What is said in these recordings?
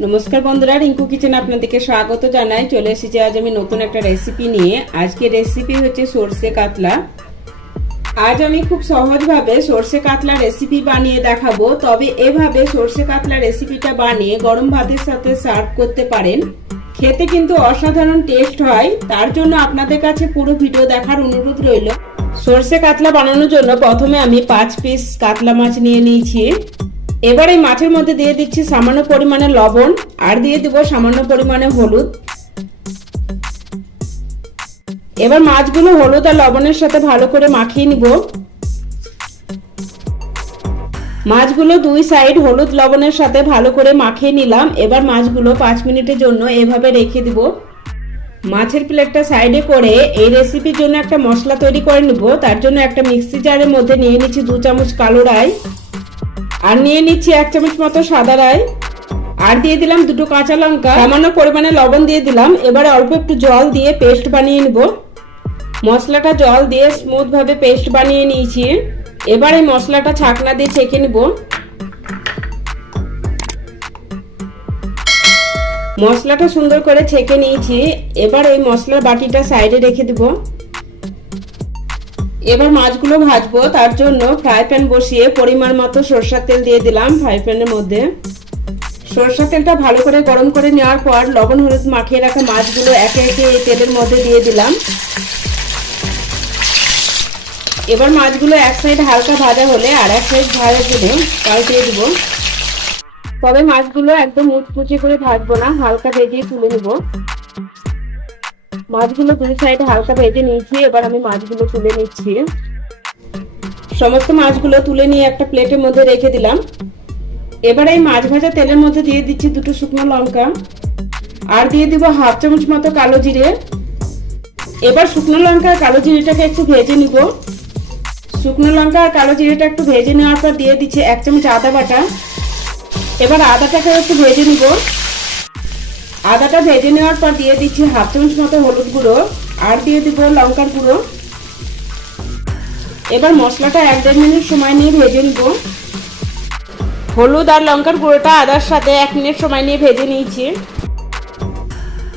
নমস্কার বন্ধুরা, রিঙ্কু কিচেন আপনাদেরকে স্বাগত জানাই। চলে এসেছি, আজ আমি নতুন একটা রেসিপি নিয়ে। আজকে রেসিপি হচ্ছে সর্ষে কাতলা। আজ আমি খুব সহজভাবে সর্ষে কাতলা রেসিপি বানিয়ে দেখাবো। তবে এভাবে সর্ষে কাতলা রেসিপিটা বানিয়ে গরম ভাতের সাথে সার্ভ করতে পারেন। খেতে কিন্তু অসাধারণ টেস্ট হয়। তার জন্য আপনাদের কাছে পুরো ভিডিও দেখার অনুরোধ রইল। সর্ষে কাতলা বানানোর জন্য প্রথমে আমি পাঁচ পিস কাতলা মাছ নিয়ে নিয়েছি। এবার এই মাছের মধ্যে দিয়ে দিচ্ছি সামান্য পরিমাণে লবণ, আর দিয়ে দিব সামান্য পরিমাণে হলুদ। এবার মাছগুলো হলুদ আর লবণের সাথে ভালো করে মাখিয়ে নিব। মাছগুলো দুই সাইড হলুদ লবণের সাথে ভালো করে মাখিয়ে নিলাম। এবার মাছগুলো পাঁচ মিনিটের জন্য এভাবে রেখে দিব। মাছের প্লেটটা সাইডে করে এই রেসিপির জন্য একটা মশলা তৈরি করে নিব। তার জন্য একটা মিক্সি জারের মধ্যে নিয়ে নিচ্ছি দু চামচ কালো রাই। আর নিয়ে নিচ্ছি এক চামচ মতো সাদা রাই। আর দিয়ে দিলাম দুটো কাঁচা লঙ্কা। সামান্য পরিমাণে লবণ দিয়ে দিলাম। এবারে অল্প একটু জল দিয়ে পেস্ট বানিয়ে নেব। মশলাটা জল দিয়ে স্মুথ ভাবে পেস্ট বানিয়ে নিয়েছি। এবার মশলাটা ছাকনা দিয়ে ছেঁকে নিব। মশলাটা সুন্দর করে ছেঁকে নিয়েছি। এবার এই মশলার বাটিটা সাইডে রেখে দেব। এবার মাছগুলো ভাজবো। তার জন্য ফ্রাই প্যান বসিয়ে পরিমাণ মতো সরষার তেল দিয়ে দিলাম ফ্রাই প্যানের মধ্যে। সরষার তেলটা ভালো করে গরম করে নেওয়ার পর লবণ হলুদ মাখিয়ে রাখা মাছগুলো একে একে এই তেলের মধ্যে দিয়ে দিলাম। এবার মাছগুলো এক সাইড হালকা ভাজা হলে আর এক সাইড ভাজার জন্য পাল্টিয়ে দেবো। তবে মাছগুলো একদম মুচমুচে করে ভাজবো না, হালকা ভেজিয়ে তুলে নেব। মাছগুলো দুই সাইডে হালকা ভেজে নিয়েছি, এবার আমি মাছগুলো তুলে নিচ্ছি। সমস্ত মাছগুলো তুলে নিয়ে একটা প্লেটের মধ্যে রেখে দিলাম। এবার এই মাছ ভাজা তেলের মধ্যে দিয়ে দিচ্ছি দুটো শুকনো লঙ্কা। আর দিয়ে দিব হাফ চামচ মতো কালো জিরে। এবার শুকনো লঙ্কা আর কালো জিরেটাকে একটু ভেজে নিব। শুকনো লঙ্কা আর কালো জিরেটা একটু ভেজে নেওয়ার পর দিয়ে দিচ্ছি এক চামচ আদা বাটা। এবার আদাটাকে একটু ভেজে নিব। আদাটা ভেজে নেওয়ার পর দিয়ে দিচ্ছি হাফ চামচ মতো হলুদ গুঁড়ো, আর দিয়ে দিব লঙ্কার গুঁড়ো। এবার মশলাটা এক দেড় মিনিট সময় নিয়ে ভেজে নিব। হলুদ আর লঙ্কার গুঁড়োটা আদার সাথে এক মিনিট সময় নিয়ে ভেজে নিয়েছি।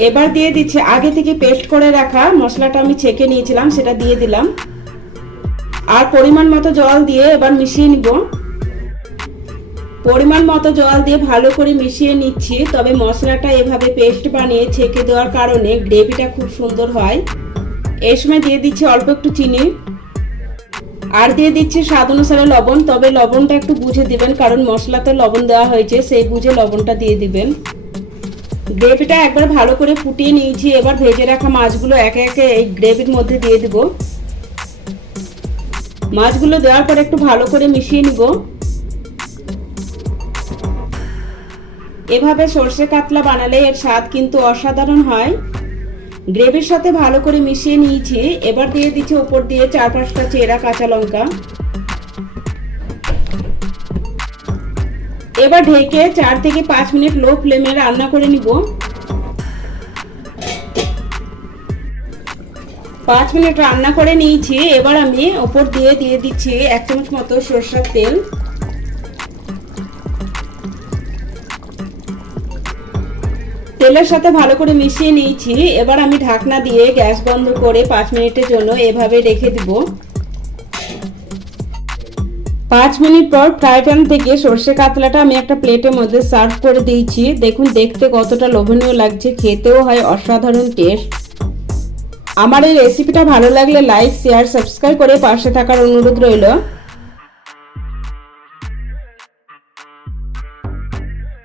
এবার দিয়ে দিচ্ছি আগে থেকে পেস্ট করে রাখা মশলাটা আমি ছেঁকে নিয়েছিলাম, সেটা দিয়ে দিলাম। আর পরিমাণ মতো জল দিয়ে এবার মিশিয়ে নিব। পরিমাণ মতো জল দিয়ে ভালো করে মিশিয়ে নিচ্ছি, তবে মশলাটা এভাবে পেস্ট বানিয়ে ছেঁকে দেওয়ার কারণে গ্রেভিটা খুব সুন্দর হয়। এই সময় দিয়ে দিচ্ছি অল্প একটু চিনি। আর দিয়ে দিচ্ছি স্বাদ অনুসারে লবণ, তবে লবণটা একটু বুঝে দিবেন, কারণ মশলাতে লবণ দেওয়া হয়েছে, সেই বুঝে লবণটা দিয়ে দিবেন। গ্রেভিটা একবার ভালো করে ফুটিয়ে নিয়েছি, এবার ভেজে রাখা মাছগুলো একে একে এই গ্রেভির মধ্যে দিয়ে দিব। মাছগুলো দেওয়ার পর একটু ভালো করে মিশিয়ে নিব। এভাবে সর্ষে কাতলা বানালে এর স্বাদ কিন্তু অসাধারণ হয়। গ্রেভির সাথে ভালো করে মিশিয়ে নিয়েছি। এবার দিয়ে দিচ্ছি উপর দিয়ে চার পাঁচটা চেরা কাঁচা লঙ্কা। এবার ঢেকে চার থেকে পাঁচ মিনিট লো ফ্লেমে রান্না করে নিব। পাঁচ মিনিট রান্না করে নিয়েছি। এবার আমি ওপর দিয়ে দিয়ে দিচ্ছি এক চামচ মতো সরষের তেল। তেলের সাথে ভালো করে মিশিয়ে নিয়েছি। এবার আমি ঢাকনা দিয়ে গ্যাস বন্ধ করে পাঁচ মিনিটের জন্য এভাবে রেখে দিব। পাঁচ মিনিট পর ফ্রাই প্যান থেকে সর্ষে কাতলাটা আমি একটা প্লেটের মধ্যে সার্ভ করে দিয়েছি। দেখুন, দেখতে কতটা লোভনীয় লাগছে, খেতেও হয় অসাধারণ টেস্ট। আমার এই রেসিপিটা ভালো লাগলে লাইক, শেয়ার, সাবস্ক্রাইব করে পাশে থাকার অনুরোধ রইল।